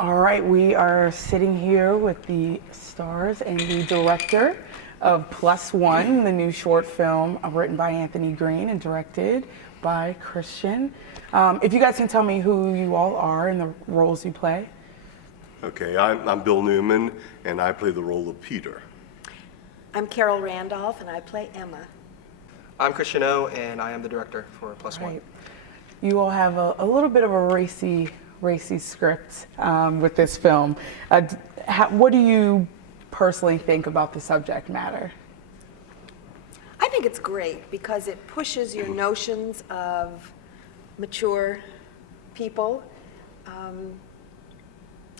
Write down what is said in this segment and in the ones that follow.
All right, we are sitting here with the stars and the director of Plus One, the new short film written by Anthony Greene and directed by Christian. If you guys can tell me who you all are and the roles you play. Okay, I'm Bill Newman, and I play the role of Peter. I'm Carol Randolph, and I play Emma. I'm Christian O, and I am the director for Plus One. Right. You all have a little bit of a racy script with this film. What do you personally think about the subject matter? I think it's great because it pushes your notions of mature people.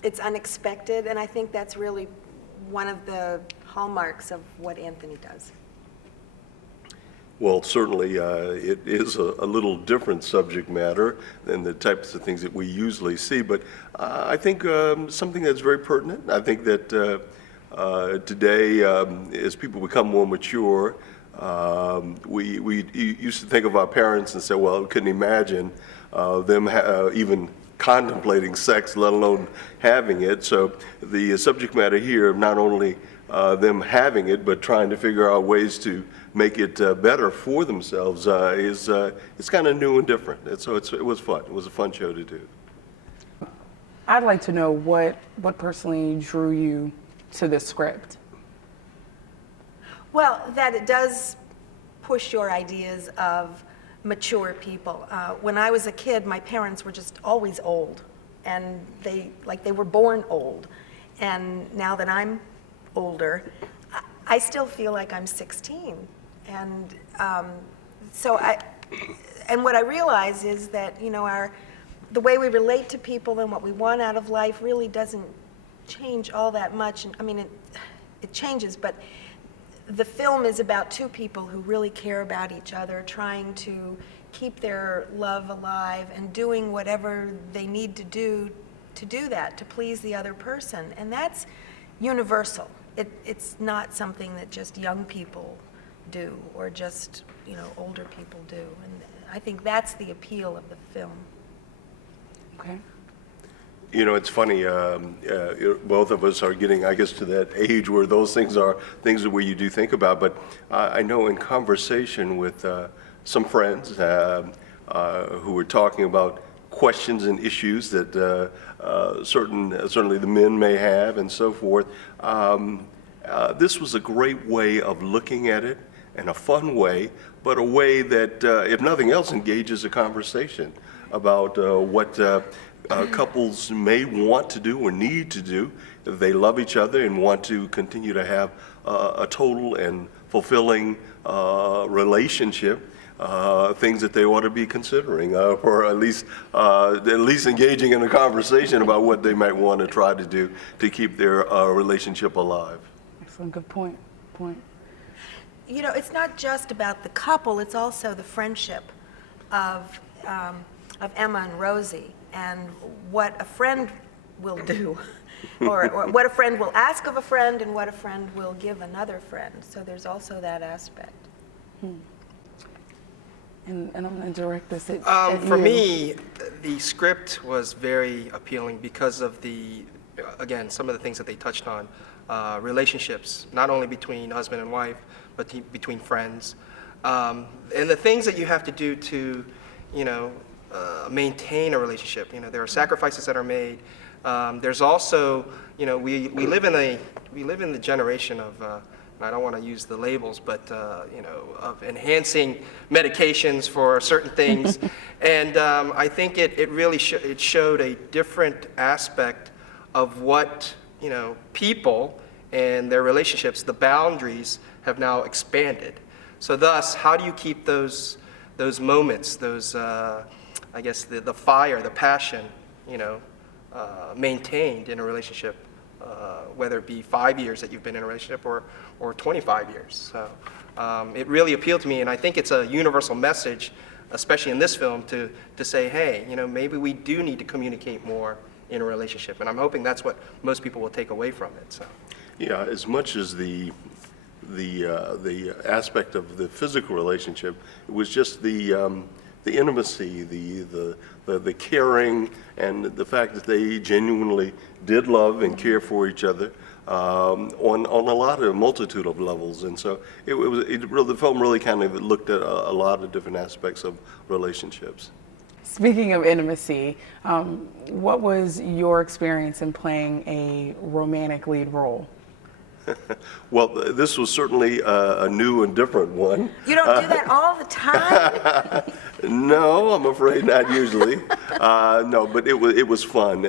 It's unexpected, and I think that's really one of the hallmarks of what Anthony does. Well, certainly it is a little different subject matter than the types of things that we usually see, but I think something that's very pertinent. I think that today, as people become more mature, we used to think of our parents and say, well, we couldn't imagine them even contemplating sex, let alone having it. So the subject matter here, not only them having it, but trying to figure out ways to make it better for themselves is kind of new and different. And so it was fun. It was a fun show to do. I'd like to know what personally drew you to this script. Well, that it does push your ideas of mature people. When I was a kid, my parents were just always old, and they were born old. And now that I'm older, I still feel like I'm 16. And and what I realize is that, you know, the way we relate to people and what we want out of life really doesn't change all that much. And I mean, it changes, but the film is about two people who really care about each other, trying to keep their love alive and doing whatever they need to do that, to please the other person. And that's universal. It's not something that just young people do or just, you know, older people do. And I think that's the appeal of the film. Okay. You know, it's funny, both of us are getting, I guess, to that age where those things are things where you do think about, but I know in conversation with some friends who were talking about questions and issues that certainly the men may have and so forth, this was a great way of looking at it, and a fun way, but a way that, if nothing else, engages a conversation about what couples may want to do or need to do if they love each other and want to continue to have a total and fulfilling relationship, things that they ought to be considering, or at least engaging in a conversation about what they might want to try to do to keep their relationship alive. Excellent, good point. You know, it's not just about the couple, it's also the friendship of Emma and Rosie, and what a friend will do, or what a friend will ask of a friend, and what a friend will give another friend. So there's also that aspect. And I'm going to direct this at For you. me, the script was very appealing because of again, some of the things that they touched on. Relationships, not only between husband and wife, but between friends. And the things that you have to do to, you know, maintain a relationship. You know, there are sacrifices that are made. There's also, you know, we live in the generation of, and I don't want to use the labels, but you know, of enhancing medications for certain things. And I think it really it showed a different aspect of what, you know, people and their relationships, the boundaries have now expanded. So thus, how do you keep those moments, those I guess the fire, the passion, you know, maintained in a relationship, whether it be 5 years that you've been in a relationship or 25 years. So it really appealed to me, and I think it's a universal message, especially in this film, to say, hey, you know, maybe we do need to communicate more in a relationship, and I'm hoping that's what most people will take away from it. So. Yeah, as much as the aspect of the physical relationship, it was just the intimacy, the caring, and the fact that they genuinely did love and care for each other on a multitude of levels. And so the film really kind of looked at a lot of different aspects of relationships. Speaking of intimacy, what was your experience in playing a romantic lead role? Well, this was certainly a new and different one. You don't do that all the time? No, I'm afraid not usually. No, but it was fun.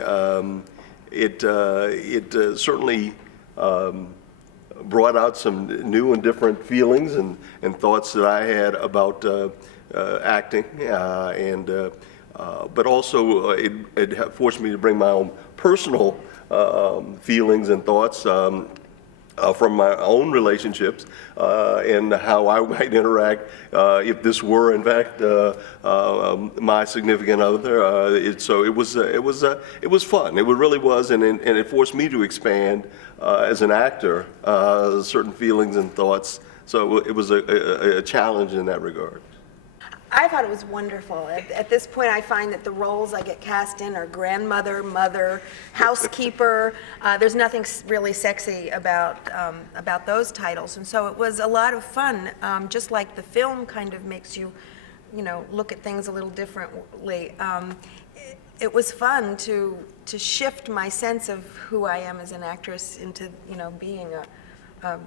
It certainly brought out some new and different feelings and thoughts that I had about acting, but also it forced me to bring my own personal feelings and thoughts from my own relationships and how I might interact if this were in fact my significant other. So it was fun. It really was, and it forced me to expand as an actor certain feelings and thoughts. So it was a challenge in that regard. I thought it was wonderful. At this point, I find that the roles I get cast in are grandmother, mother, housekeeper. There's nothing really sexy about those titles, and so it was a lot of fun. Just like the film kind of makes you, look at things a little differently. It was fun to shift my sense of who I am as an actress into, being a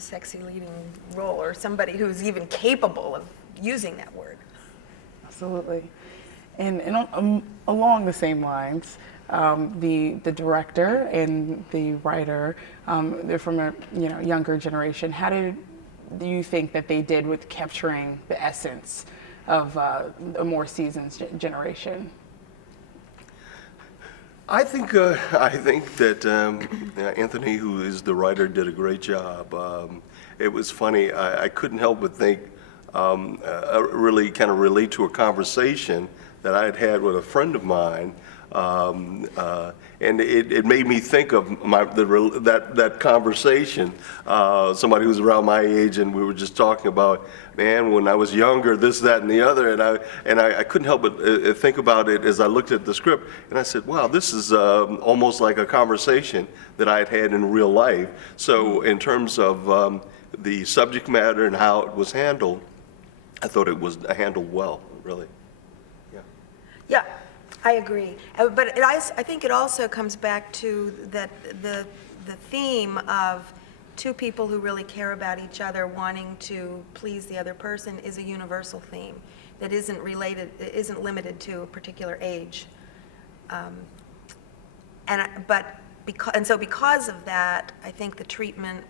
sexy leading role, or somebody who's even capable of using that word. Absolutely. And along the same lines, the director and the writer, they're from a younger generation. How do you think that they did with capturing the essence of a more seasoned generation? I think that Anthony, who is the writer, did a great job. It was funny. I couldn't help but think. Really kind of relate to a conversation that I had with a friend of mine, and it made me think of that conversation. Somebody who's around my age, and we were just talking about, man, when I was younger, this, that, and the other, and I couldn't help but think about it as I looked at the script, and I said, wow, this is almost like a conversation that I had in real life. So in terms of the subject matter and how it was handled, I thought it was handled well, really. Yeah. Yeah, I agree. But I think it also comes back to that the theme of two people who really care about each other wanting to please the other person is a universal theme that isn't limited to a particular age. So because of that, I think the treatment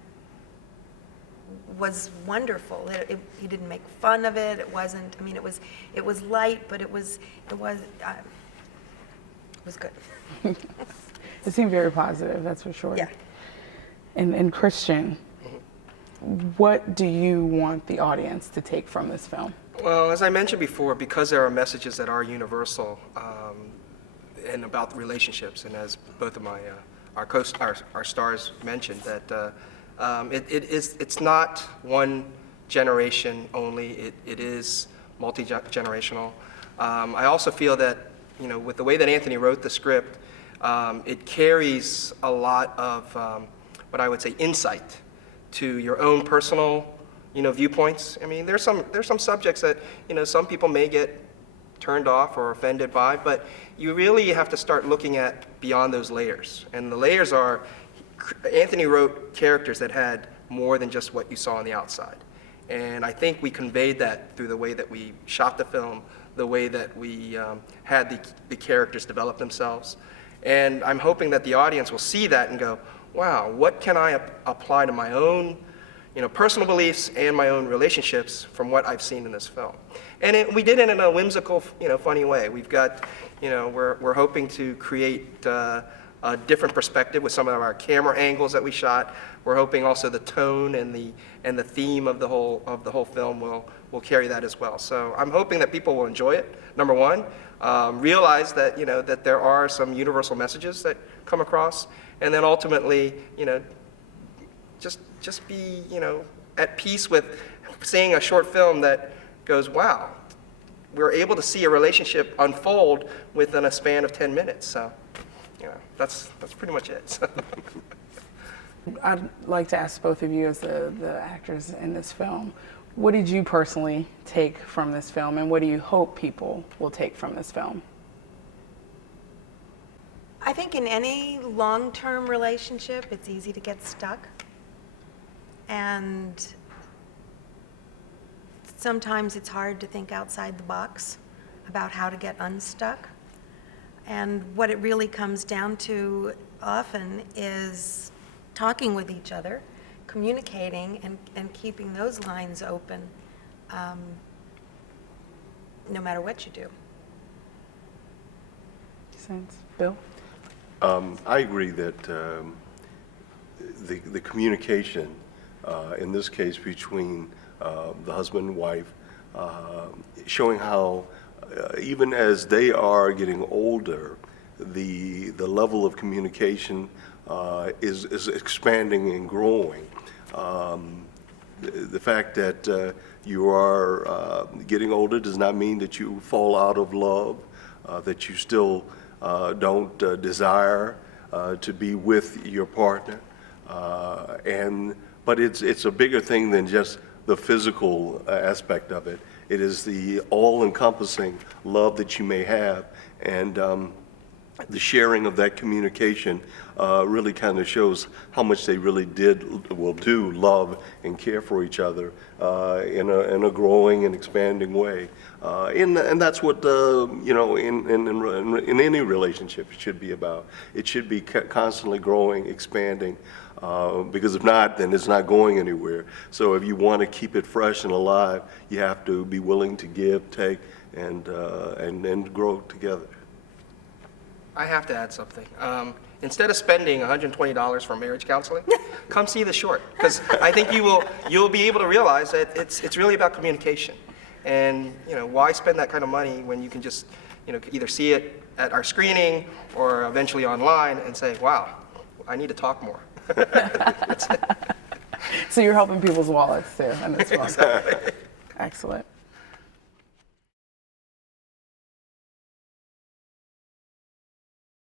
was wonderful. He didn't make fun of it. It wasn't. I mean, it was light, but it was good. It seemed very positive, that's for sure. Yeah. And Christian, what do you want the audience to take from this film? Well, as I mentioned before, because there are messages that are universal and about relationships, and as both of our stars mentioned, that it's not one generation only. It is multi-generational. I also feel that with the way that Anthony wrote the script, it carries a lot of what I would say insight to your own personal viewpoints. I mean, there's some subjects that some people may get turned off or offended by, but you really have to start looking at beyond those layers. And the layers are, Anthony wrote characters that had more than just what you saw on the outside. And I think we conveyed that through the way that we shot the film, the way that we had the characters develop themselves. And I'm hoping that the audience will see that and go, wow, what can I apply to my own personal beliefs and my own relationships from what I've seen in this film. And we did it in a whimsical, funny way. We've got, we're hoping to create a different perspective with some of our camera angles that we shot. We're hoping also the tone and the theme of the whole film will carry that as well. So I'm hoping that people will enjoy it. Number one, realize that that there are some universal messages that come across, and then ultimately just be at peace with seeing a short film that goes, wow, we were able to see a relationship unfold within a span of 10 minutes. So, that's pretty much it. So. I'd like to ask both of you as the actors in this film, what did you personally take from this film, and what do you hope people will take from this film? I think in any long-term relationship, it's easy to get stuck. And sometimes it's hard to think outside the box about how to get unstuck. And what it really comes down to often is talking with each other, communicating, and keeping those lines open, no matter what you do. Makes sense. Bill? I agree that the communication, in this case between the husband and wife, showing how even as they are getting older, the level of communication is expanding and growing. The fact that you are getting older does not mean that you fall out of love, that you still don't desire to be with your partner, but it's a bigger thing than just the physical aspect of it. It is the all-encompassing love that you may have, and the sharing of that communication really kind of shows how much they really do love and care for each other in a growing and expanding way. And that's what in any relationship it should be about. It should be constantly growing, expanding, because if not, then it's not going anywhere. So if you want to keep it fresh and alive, you have to be willing to give, take, and grow together. I have to add something. Instead of spending $120 for marriage counseling, come see the short, because I think you'll be able to realize that it's really about communication. And why spend that kind of money when you can just either see it at our screening or eventually online and say, wow, I need to talk more. So you're helping people's wallets too in this film. Exactly. Excellent.